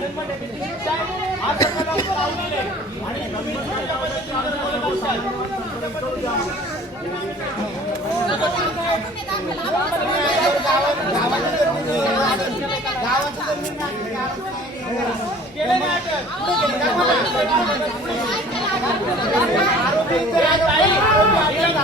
जन्मठेपेची शिक्षा आहे. हा प्रकार लावलेला आहे. आणि तुम्ही चुकीच्या पद्धतीने बोलत असाल. केलं नाही अटक. आरोपींचं आज आहे.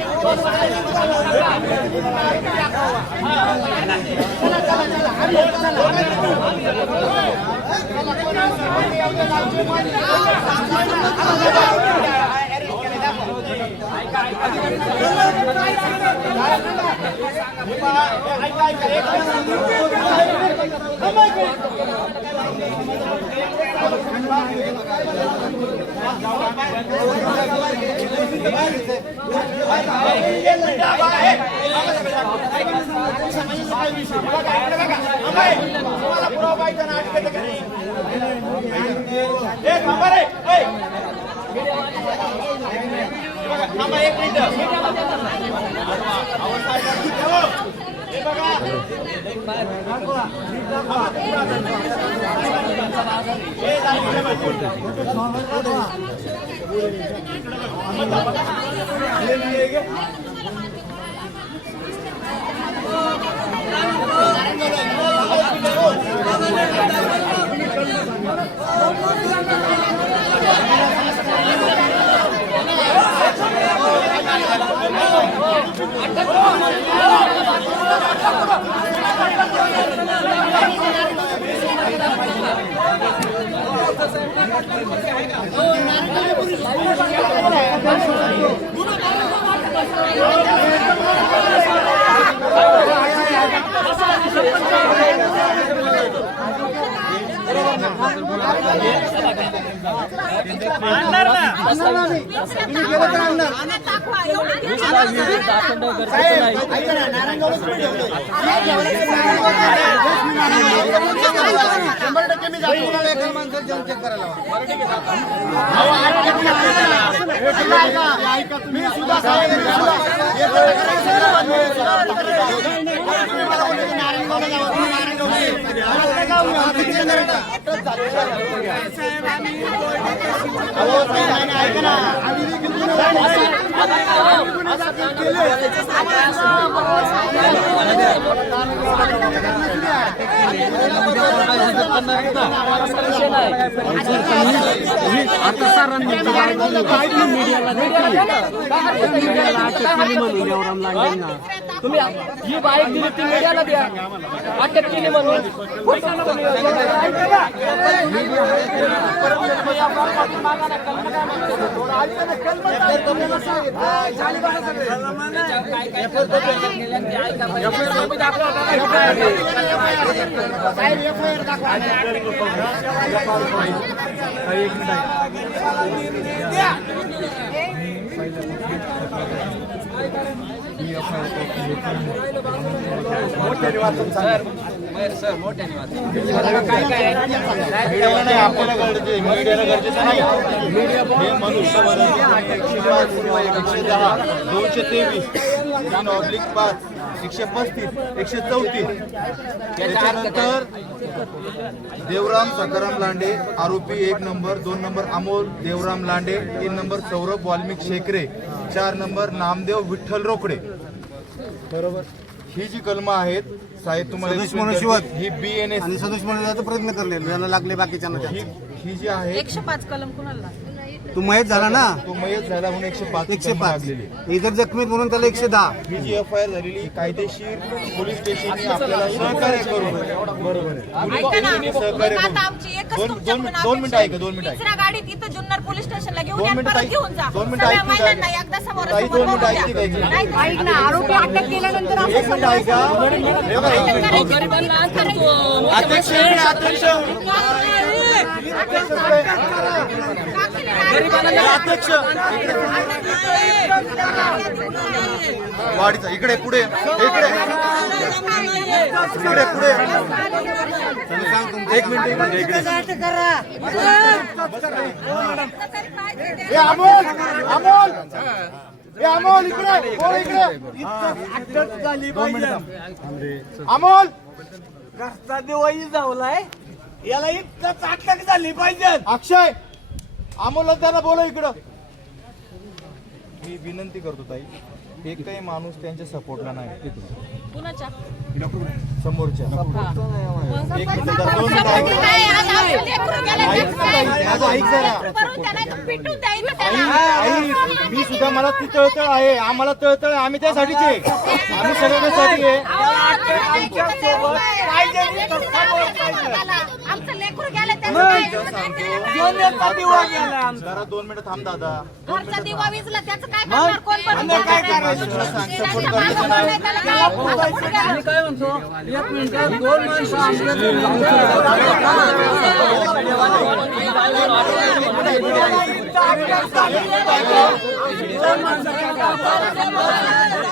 काय बुद्धी बोलते एकदम. आरोपीला अटक आलेली आहे. हिला कसं? ऐका, ऐका. एक तुम्हाला पुरावा पाहिजे ना अटकेचं का नाही? ए, थांबा रे. ए. बघा, थांबा एक मिनिट. हे बघा हे दाखवा, बघा. आणणार ना आणणार नाही गेलं तर आणणार शंभर टक्के मी जातो तुम्हाला एका माणसाला जेवण चेक करायला मी सुद्धा. नारायणगावला जावं, आता सरांनी मीडियाला मीडियाला अटक केली म्हणून देवराम तुम्ही ही बाईक दिली ती मीडियाला द्या. अटक केली म्हणून. मीडियाला नाही, आपल्याला गरजेचं मीडियाला गरजेचं नाही. हे एकशे पाच, एकशे दहा, दोनशे तेवीस तीन ऑब्लिक पाच एकशे पस्तीस एकशे चौतीस त्याच्यानंतर देवराम सकाराम लांडे आरोपी एक नंबर दोन नंबर अमोल देवराम लांडे तीन नंबर सौरभ वाल्मिक शेकरे चार नंबर नामदेव विठ्ठल रोकडे बरोबर ही जी कलमं आहेत साहेब तुम्हाला सदोष explain मनुष्यवध. करते. ही बी एन एस आणि सदोष प्रयत्न करले यांना लागले बाकीच्यांना ही ही जी आहे एकशे पाच कलम कुणाला तू मयत झाला ना? तो मयत झाला म्हणून एकशे पाच एकशे पाच. लागलेली. इतर जखमीत म्हणून त्याला एकशे दहा. ही जी एफ आय आर झालेली कायदेशीर पोलीस स्टेशनने आपल्याला सहकार्य करून बरोबर आहे. ऐका ना. पोलीस सहकार्य मग आता करून. आमची एकच दोन- तुमच्याकडून दोन- दोन मिनिटं अपेक्षा ऐका, दोन मिनिटं आहे. तिसऱ्या गाडीत इथं जुन्नर पोलीस स्टेशनला घेऊन दोन या, मिनिटं परत ऐक- घेऊन जा. दोन मिनिटं सगळ्या? महिलांना एकदा दोन मिनिटं? ऐक ना आरोपी अटक केल्यानंतर असं एक मिनिट ऐका. हे बघा, एक मिनिट. अध्यक्ष. अध्यक्ष. अध्यक्ष. वाढीचा इकडे पुढे इकडे. पुढे पुढे. एक मिनिट ए अमोल अमोल. ए अमोल इकडे. बोल इकडे. अमोल. रस्ता दिवाळी जावलाय. याला इतकं अटक झाली पाहिजे. अक्षय अमोल त्यांना बोला इकडं. मी विनंती करतो ताई एकही माणूस त्यांच्या सपोर्टला नाही. कुणाच्या? समोरच्या. एक मिनिट जरा दोन मिनिटं समोरचे ऐका. माझं जरा. त्याला. आई त्याला. मी सुद्धा मला ती तळतळ आहे. आम्हाला तळतळ आहे. आम्ही त्यासाठीच. आहे आम्ही सगळ्यासाठी आहे आमचं लेकरू गेलं त्याचं काय? दिवा गेला आमचा. जरा दोन मिनिटं थांब दादा. घरचा दिवा विजला त्याचं काय करणार? कोण पण करायचं? म्हणतो? एक मिनिट दोन माणसं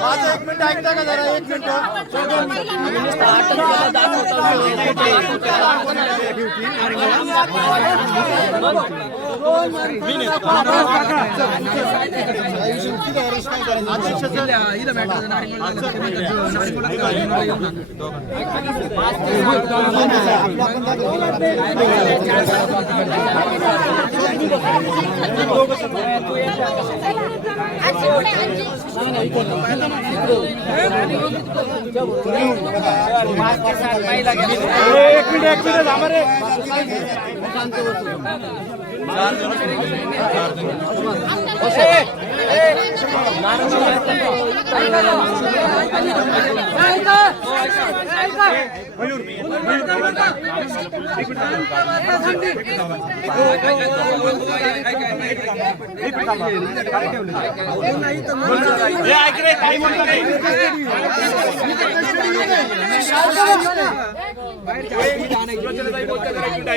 माझं एक मिनिट ऐकता का जरा? एक मिनिट. आजी एक मिनिट एक मिनिट थांबा रे आपली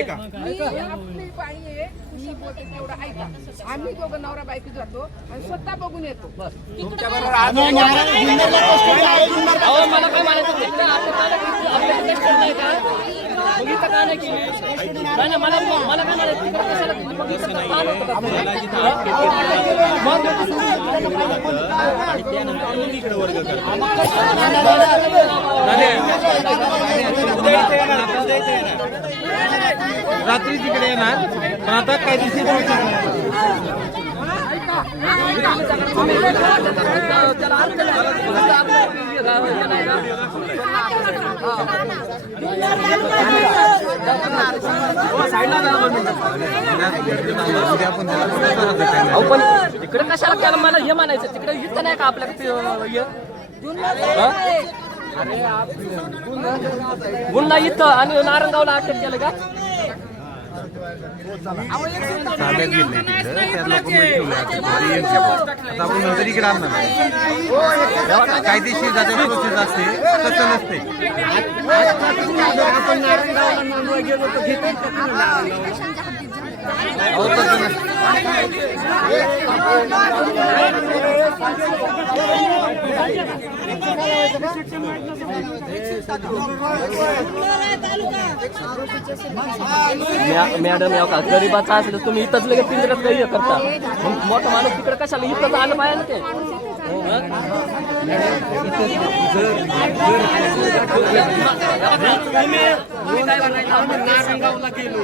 ऐका बोलते तेवढं ऐका. आम्ही दोघं नवरा बायको जातो आणि स्वतः बघून येतो. मला काय म्हणायचं तिकडे आपल्या आपल्या तिकडे नाही का बघितलं का नाही केली नाही ना मला मला काय म्हणायचं तिकडे कशाला तुम्ही बघितलं तर फार होतं का? रात्री तिकडे येणार पण आता काय दिवशी अहो पण तिकडे कशाला त्याला मला हे म्हणायचं? तिकडे इथं नाही का आपल्याला ते, गुन्हा इथं आणि नारंगावला अटक केलं का? कायदेशीर जाते प्रोसेस असते तसं नसते आपण नारायणगावला नांदवा गेलो तर घेतो मॅडम या का गरीबाचा असलं तुम्ही इथंच लगेच पिंजऱ्यात काही करता. मग मोठा माणूस तिकडे कशाला इथंच आलं पाहिजे ना ते? मी नारायणगावला गेलो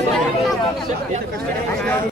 Este Gracias.